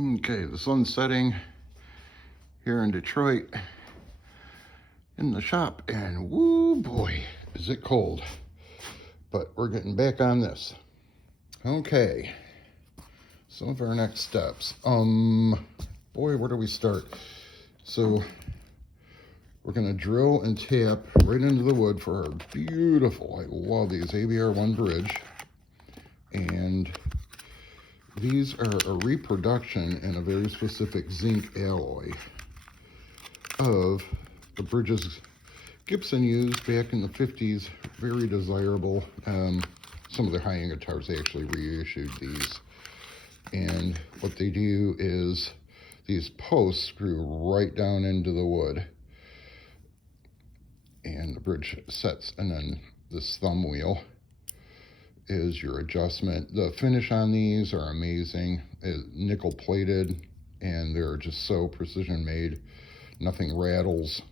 Okay, the sun's setting here in Detroit in the shop, and woo boy, is it cold. But we're getting back on this. Okay, some of our next steps. Boy, where do we start? So we're gonna drill and tap right into the wood for our beautiful, I love these ABR1 bridge. And these are a reproduction in a very specific zinc alloy of the bridges Gibson used back in the 50s. Very desirable. Some of their high-end guitars actually reissued these. And what they do is these posts screw right down into the wood. And the bridge sets, and then this thumb wheel is your adjustment. The finish on these are amazing. Nickel plated, and they're just so precision made. Nothing rattles.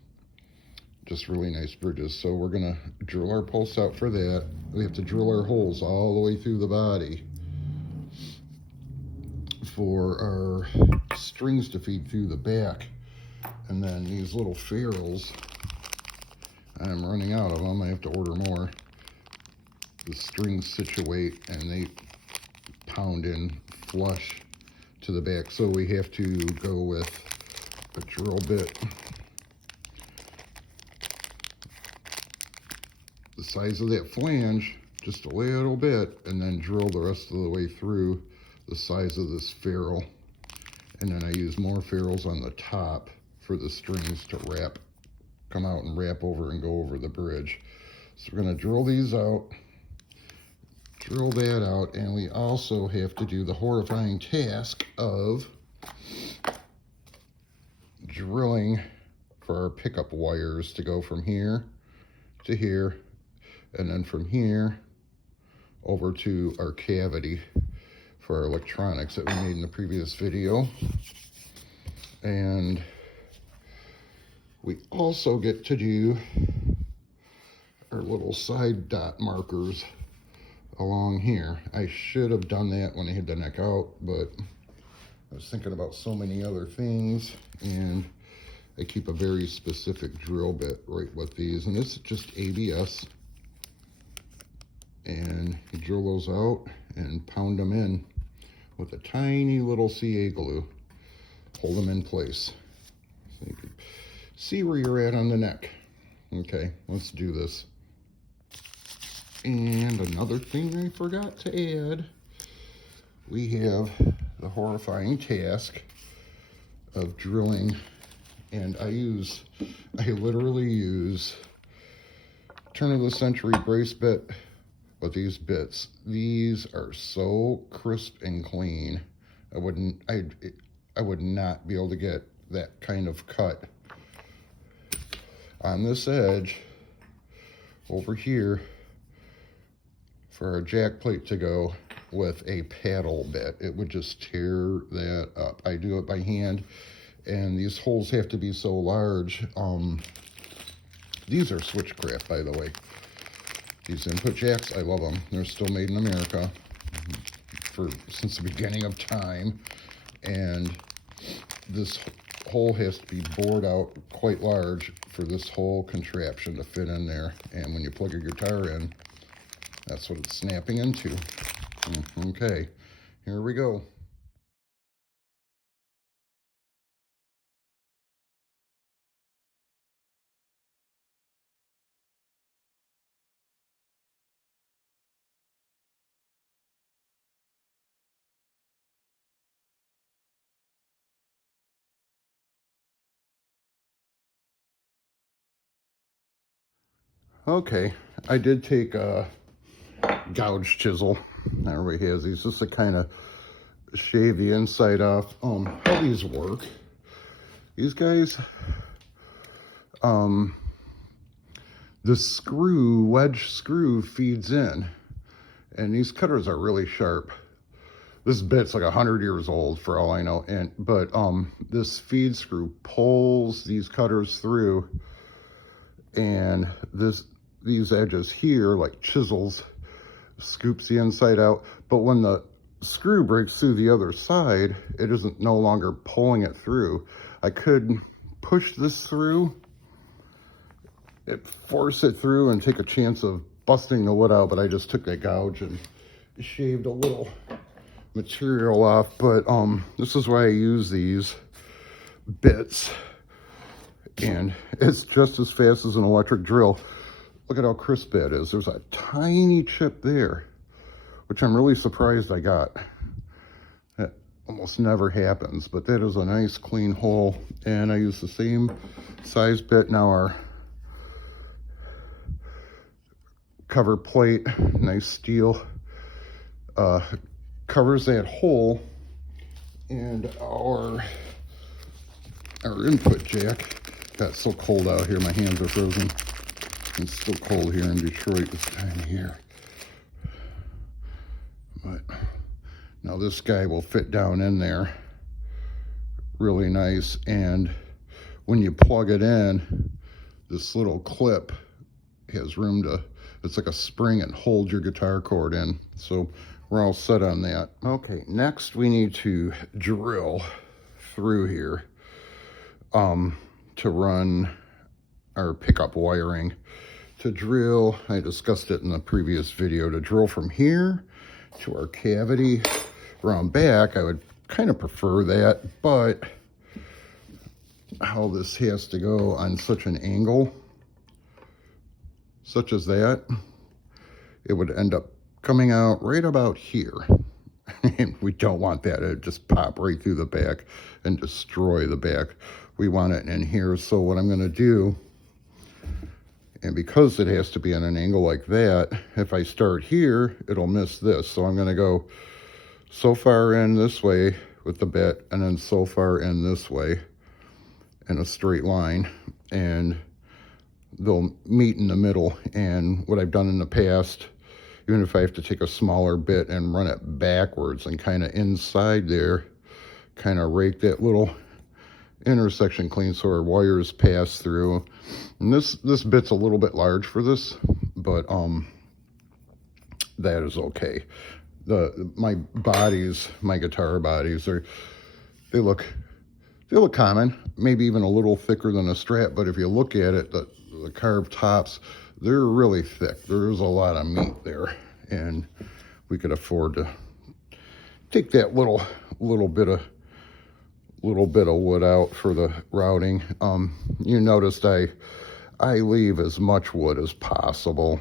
Just really nice bridges. So we're gonna drill our posts out for that. We have to drill our holes all the way through the body for our strings to feed through the back. And then these little ferrules, I'm running out of them. I have to order more. The strings situate and they pound in flush to the back. So we have to go with a drill bit the size of that flange, just a little bit, and then drill the rest of the way through the size of this ferrule. And then I use more ferrules on the top for the strings to wrap, come out and wrap over and go over the bridge. So we're gonna drill these out, drill that out, and we also have to do the horrifying task of drilling for our pickup wires to go from here to here, and then from here over to our cavity for our electronics that we made in the previous video. And we also get to do our little side dot markers along here. I should have done that when I had the neck out, but I was thinking about so many other things, and I keep a very specific drill bit right with these, and this is just ABS. And you drill those out and pound them in with a tiny little CA glue. Hold them in place so you can see where you're at on the neck. Okay, let's do this. And another thing I forgot to add, we have the horrifying task of drilling, and I literally use turn of the century brace bit with these bits. These are so crisp and clean. I would not be able to get that kind of cut on this edge over here for our jack plate to go with a paddle bit. It would just tear that up. I do it by hand, and these holes have to be so large. These are Switchcraft, by the way. These input jacks, I love them. They're still made in America since the beginning of time. And this hole has to be bored out quite large for this whole contraption to fit in there. And when you plug your guitar in, that's what it's snapping into. Okay, here we go. Okay, I did take a gouge chisel. Everybody has these, just to kind of shave the inside off. How these work, these guys, the wedge screw feeds in, and these cutters are really sharp. This bit's like 100 years old for all I know, but this feed screw pulls these cutters through, and these edges here, like chisels, scoops the inside out. But when the screw breaks through the other side, it isn't no longer pulling it through. I could push this through, force it through and take a chance of busting the wood out, but I just took that gouge and shaved a little material off. But this is why I use these bits, and it's just as fast as an electric drill. Look at how crisp that is. There's a tiny chip there, which I'm really surprised I got. That almost never happens, but that is a nice clean hole. And I use the same size bit. Now our cover plate, nice steel, covers that hole, and our input jack. Got so cold out here, my hands are frozen. It's still cold here in Detroit this time of year. But now this guy will fit down in there really nice, and when you plug it in, this little clip has room to, it's like a spring, and hold your guitar cord in. So we're all set on that. Okay, next we need to drill through here to run our pickup wiring. To drill, I discussed it in the previous video, to drill from here to our cavity around back, I would kind of prefer that, but how this has to go on such an angle, such as that, it would end up coming out right about here. And we don't want that. It would just pop right through the back and destroy the back. We want it in here. So what I'm going to do, and because it has to be on an angle like that, if I start here, it'll miss this. So I'm going to go so far in this way with the bit, and then so far in this way in a straight line, and they'll meet in the middle. And what I've done in the past, even if I have to take a smaller bit and run it backwards and kind of inside there, kind of rake that little intersection clean so our wires pass through. And this bit's a little bit large for this, but that is okay. My guitar bodies they look common, maybe even a little thicker than a Strat, but if you look at it, the carved tops, they're really thick. There's a lot of meat there, and we could afford to take that little bit of wood out for the routing. You noticed I leave as much wood as possible.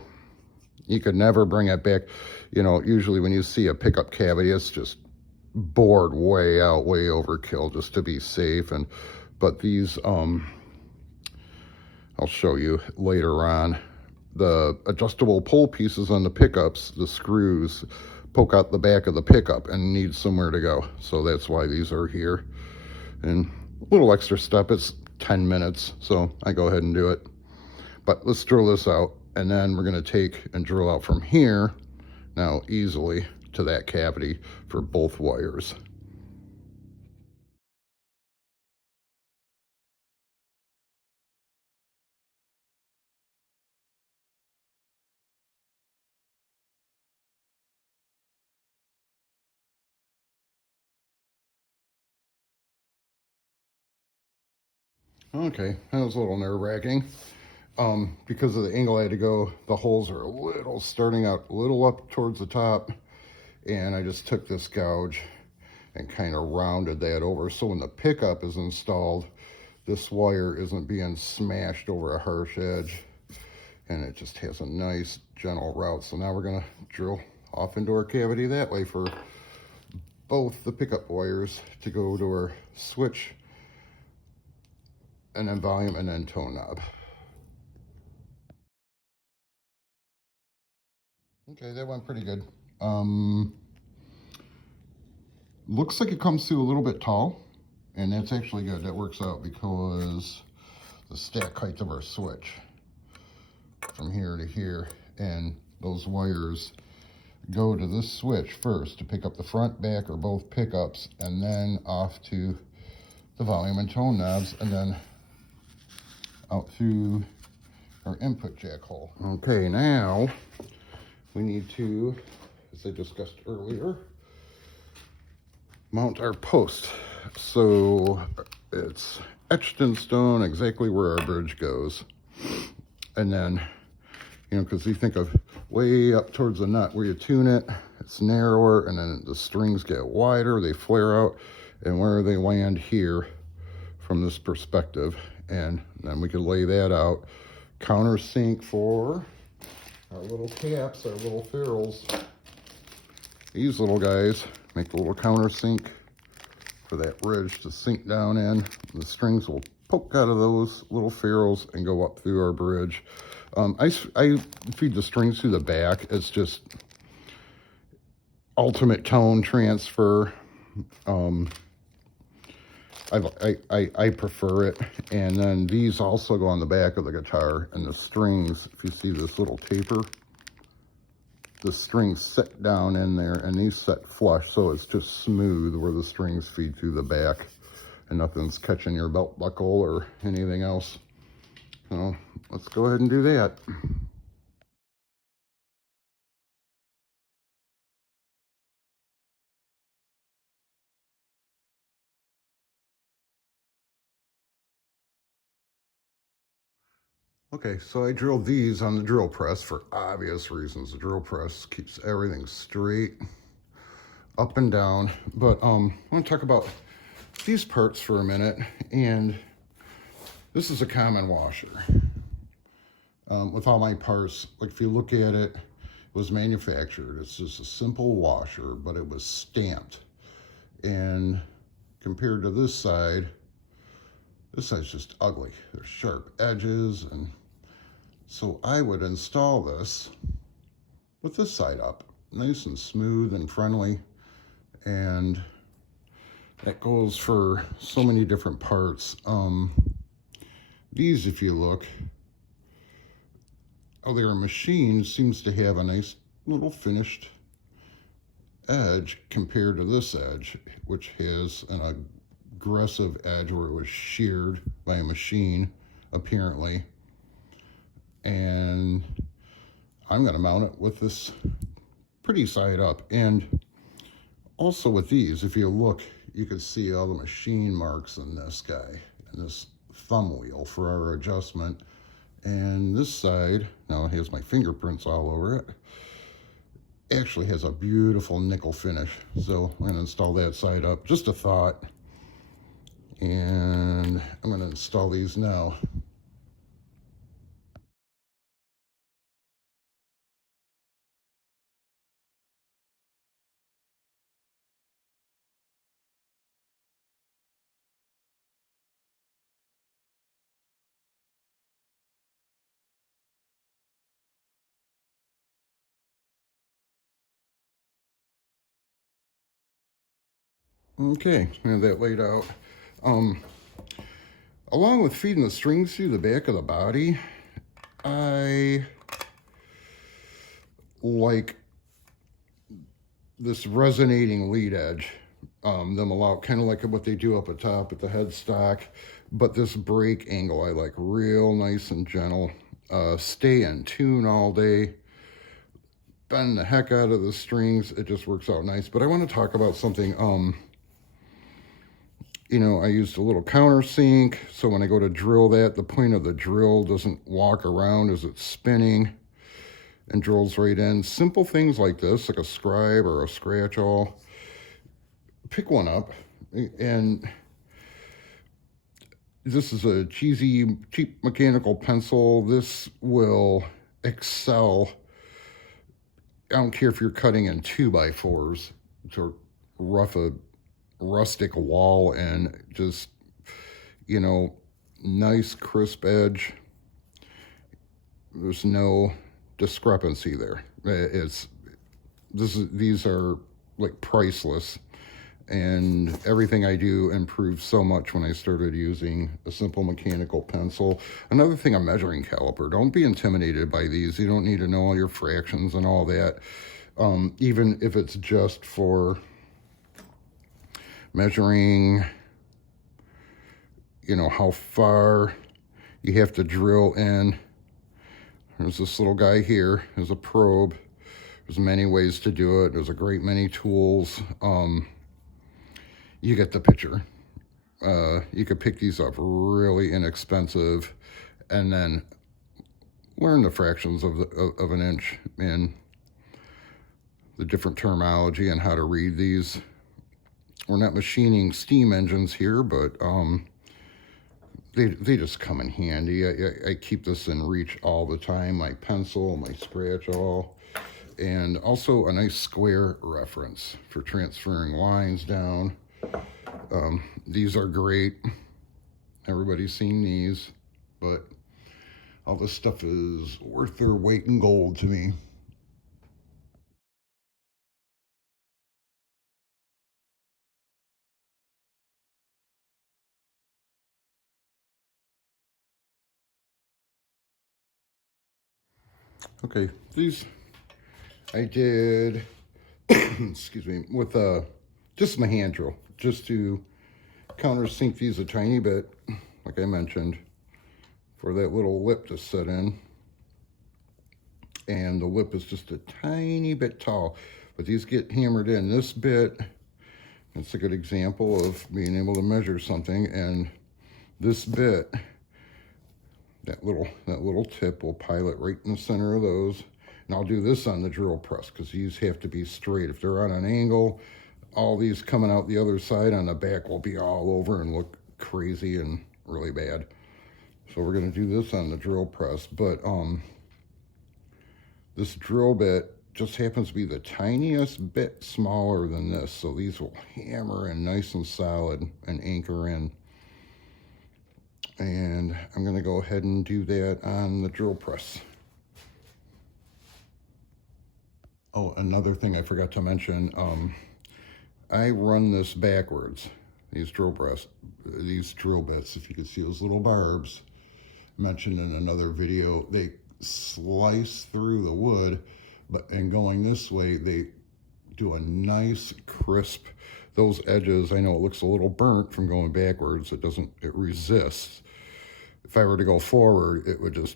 You could never bring it back. You know, usually when you see a pickup cavity, it's just bored way out, way overkill, just to be safe. But these, I'll show you later on, the adjustable pull pieces on the pickups, the screws poke out the back of the pickup and need somewhere to go. So that's why these are here. And a little extra step, it's 10 minutes, so I go ahead and do it. But let's drill this out, and then we're going to take and drill out from here now easily to that cavity for both wires. Okay, that was a little nerve-wracking. Because of the angle I had to go, the holes are starting out a little up towards the top, and I just took this gouge and kind of rounded that over, so when the pickup is installed, this wire isn't being smashed over a harsh edge, and it just has a nice gentle route. So now we're going to drill off into our cavity that way for both the pickup wires to go to our switch, and then volume, and then tone knob. Okay, that went pretty good. Looks like it comes through a little bit tall, and that's actually good. That works out because the stack height of our switch from here to here, and those wires go to this switch first to pick up the front, back, or both pickups, and then off to the volume and tone knobs, and then out through our input jack hole. Okay, now we need to, as I discussed earlier, mount our post. So it's etched in stone exactly where our bridge goes. And then, you know, because you think of way up towards the nut where you tune it, it's narrower, and then the strings get wider, they flare out, and where they land here from this perspective. And then we could lay that out. Countersink for our little caps, our little ferrules. These little guys make the little countersink for that bridge to sink down in. The strings will poke out of those little ferrules and go up through our bridge. I feed the strings through the back. It's just ultimate tone transfer. I prefer it. And then these also go on the back of the guitar, and the strings, if you see this little taper, the strings set down in there, and these set flush, so it's just smooth where the strings feed through the back and nothing's catching your belt buckle or anything else. So let's go ahead and do that. Okay, so I drilled these on the drill press for obvious reasons. The drill press keeps everything straight up and down. But I want to talk about these parts for a minute. And this is a common washer. With all my parts, like if you look at it, it was manufactured. It's just a simple washer, but it was stamped. And compared to this side's just ugly. There's sharp edges, and so I would install this with this side up, nice and smooth and friendly. And that goes for so many different parts. These, if you look, their machine seems to have a nice little finished edge compared to this edge, which has an aggressive edge where it was sheared by a machine, apparently. And I'm going to mount it with this pretty side up. And also with these, if you look, you can see all the machine marks in this guy and this thumb wheel for our adjustment. And this side, now it has my fingerprints all over it, actually has a beautiful nickel finish. So I'm going to install that side up. Just a thought. And I'm going to install these now. Okay, I have that laid out. Along with feeding the strings through the back of the body, I like this resonating lead edge. Them allow kind of like what they do up at top at the headstock, but this break angle I like real nice and gentle. Stay in tune all day. Bend the heck out of the strings. It just works out nice. But I want to talk about something. You know, I used a little countersink, so when I go to drill that, the point of the drill doesn't walk around as it's spinning and drills right in. Simple things like this, like a scribe or a scratch awl, pick one up. And this is a cheap mechanical pencil. This will excel. I don't care if you're cutting in 2x4s to rough a rustic wall, and just, you know, nice crisp edge. There's no discrepancy there. These are like priceless, and everything I do improved so much when I started using a simple mechanical pencil. Another thing, a measuring caliper. Don't be intimidated by these. You don't need to know all your fractions and all that. Even if it's just for measuring, you know, how far you have to drill in. There's this little guy here. There's a probe. There's many ways to do it. There's a great many tools. you get the picture. You could pick these up really inexpensive and then learn the fractions of an inch and the different terminology and how to read these. We're not machining steam engines here, but they just come in handy. I keep this in reach all the time, my pencil, my scratch all, and also a nice square reference for transferring lines down. These are great. Everybody's seen these, but all this stuff is worth their weight in gold to me. Okay, these I did, excuse me, with just my hand drill, just to countersink these a tiny bit, like I mentioned, for that little lip to set in. And the lip is just a tiny bit tall, but these get hammered in this bit. It's a good example of being able to measure something. And this bit, that little tip will pilot right in the center of those. And I'll do this on the drill press because these have to be straight. If they're on an angle, all these coming out the other side on the back will be all over and look crazy and really bad. So we're going to do this on the drill press. But this drill bit just happens to be the tiniest bit smaller than this. So these will hammer in nice and solid and anchor in. And I'm going to go ahead and do that on the drill press. Oh, another thing I forgot to mention, I run this backwards, these drill bits, if you can see those little barbs mentioned in another video, they slice through the wood, but in going this way, they do a nice crisp, those edges, I know it looks a little burnt from going backwards, it resists. If I were to go forward, it would just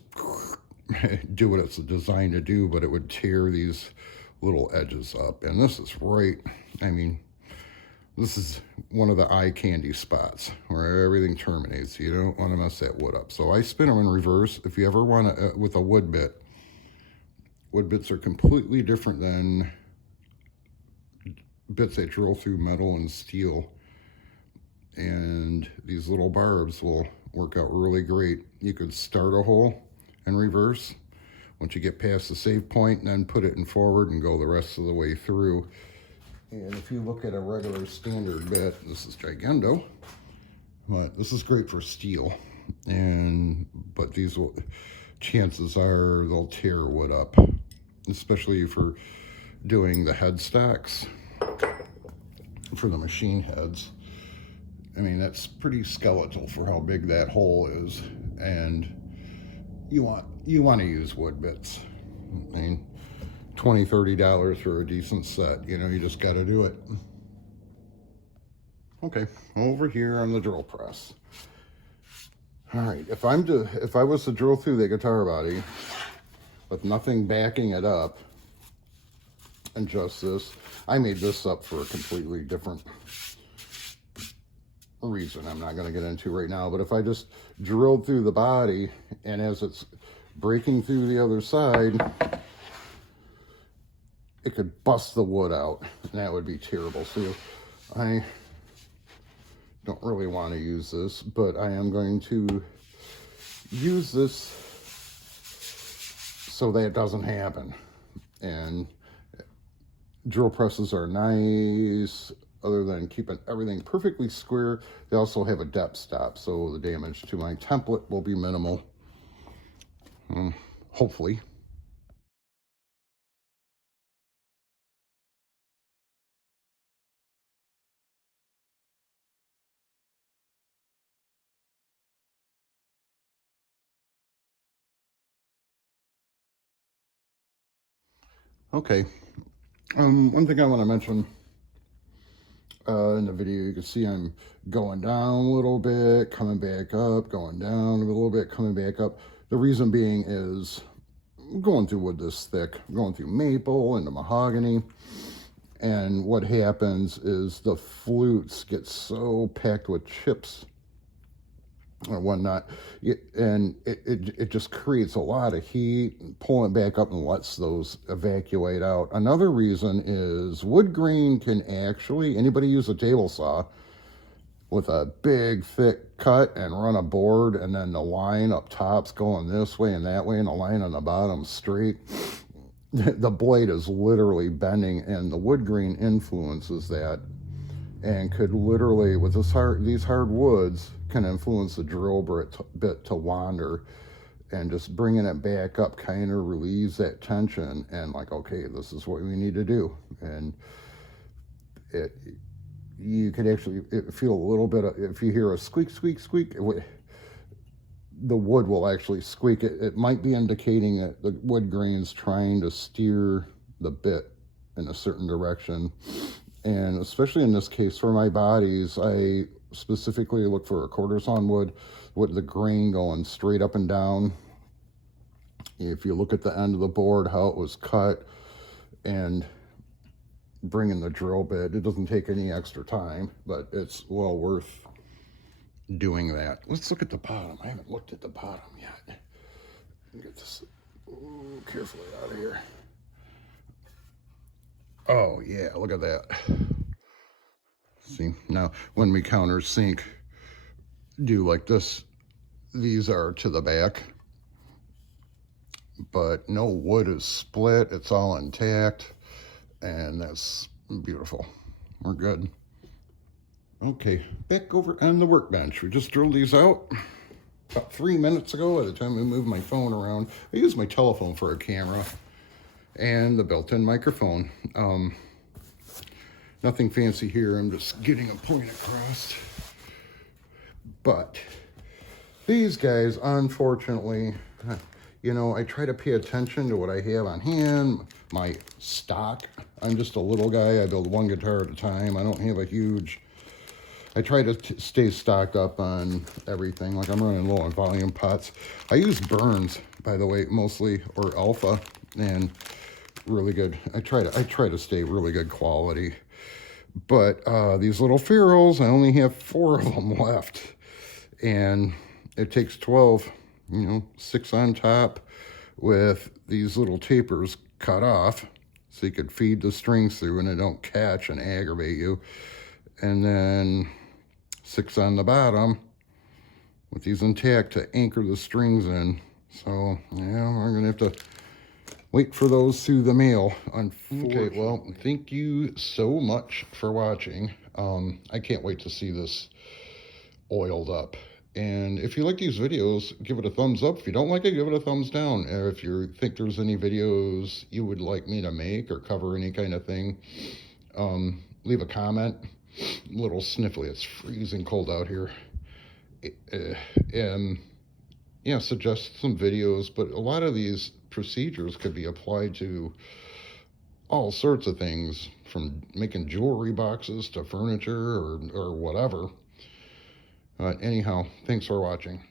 do what it's designed to do, but it would tear these little edges up. And this is right, I mean, this is one of the eye candy spots where everything terminates. You don't want to mess that wood up. So I spin them in reverse. If you ever want to, with a wood bits are completely different than bits that drill through metal and steel. And these little barbs will work out really great. You could start a hole in reverse once you get past the save point, and then put it in forward and go the rest of the way through. And if you look at a regular standard bit, this is Gigendo, but this is great for steel. But these will, chances are they'll tear wood up, especially for doing the headstocks for the machine heads. I mean, that's pretty skeletal for how big that hole is, and you want to use wood bits. I mean, $20-$30 for a decent set, you know, you just got to do it. Okay, over here on the drill press. All right, if I was to drill through the guitar body with nothing backing it up and just this, I made this up for a completely different reason I'm not going to get into right now, but if I just drilled through the body and as it's breaking through the other side, it could bust the wood out, and that would be terrible. So I don't really want to use this, but I am going to use this so that doesn't happen. And drill presses are nice. Other than keeping everything perfectly square, they also have a depth stop, so the damage to my template will be minimal. Hopefully. Okay. One thing I want to mention in the video, you can see I'm going down a little bit, coming back up, going down a little bit, coming back up. The reason being is going through wood this thick, going through maple into mahogany, And what happens is the flutes get so packed with chips or whatnot, it just creates a lot of heat, pulling it back up and lets those evacuate out. Another reason is wood grain can actually, anybody use a table saw with a big thick cut and run a board, and then the line up top's going this way and that way and the line on the bottom straight, the blade is literally bending, and the wood grain influences that, and could literally, with these hard woods, can influence the drill bit to wander, and just bringing it back up kind of relieves that tension, and like, okay, this is what we need to do. And you could actually feel a little bit of, if you hear a squeak, squeak, squeak, the wood will actually squeak. It might be indicating that the wood grain's trying to steer the bit in a certain direction. And especially in this case, for my bodies, I specifically look for a quarter sawn wood with the grain going straight up and down. If you look at the end of the board, how it was cut, and bringing the drill bit, it doesn't take any extra time, but it's well worth doing that. Let's look at the bottom. I haven't looked at the bottom yet. Get this carefully out of here. Oh yeah, look at that. See, now when we countersink, do like this, these are to the back, but no wood is split, it's all intact, and that's beautiful. We're good. Okay, back over on the workbench. We just drilled these out about 3 minutes ago. By the time we moved my phone around, I use my telephone for a camera and the built-in microphone. Nothing fancy here. I'm just getting a point across. But these guys, unfortunately, you know, I try to pay attention to what I have on hand, my stock. I'm just a little guy. I build one guitar at a time. I don't have a huge... I try to stay stocked up on everything. Like, I'm running low on volume pots. I use Burns, by the way, mostly, or Alpha, and really good. I try to stay really good quality. But these little ferrules, I only have 4 of them left, and it takes 12, you know, 6 on top with these little tapers cut off so you could feed the strings through and it don't catch and aggravate you. And then 6 on the bottom with these intact to anchor the strings in. So yeah, we're gonna have to wait for those through the mail. Okay, well, thank you so much for watching. I can't wait to see this oiled up. And if you like these videos, give it a thumbs up. If you don't like it, give it a thumbs down. And if you think there's any videos you would like me to make or cover any kind of thing, leave a comment. A little sniffly, it's freezing cold out here. And yeah, suggest some videos, but a lot of these procedures could be applied to all sorts of things, from making jewelry boxes to furniture or whatever. Anyhow, thanks for watching.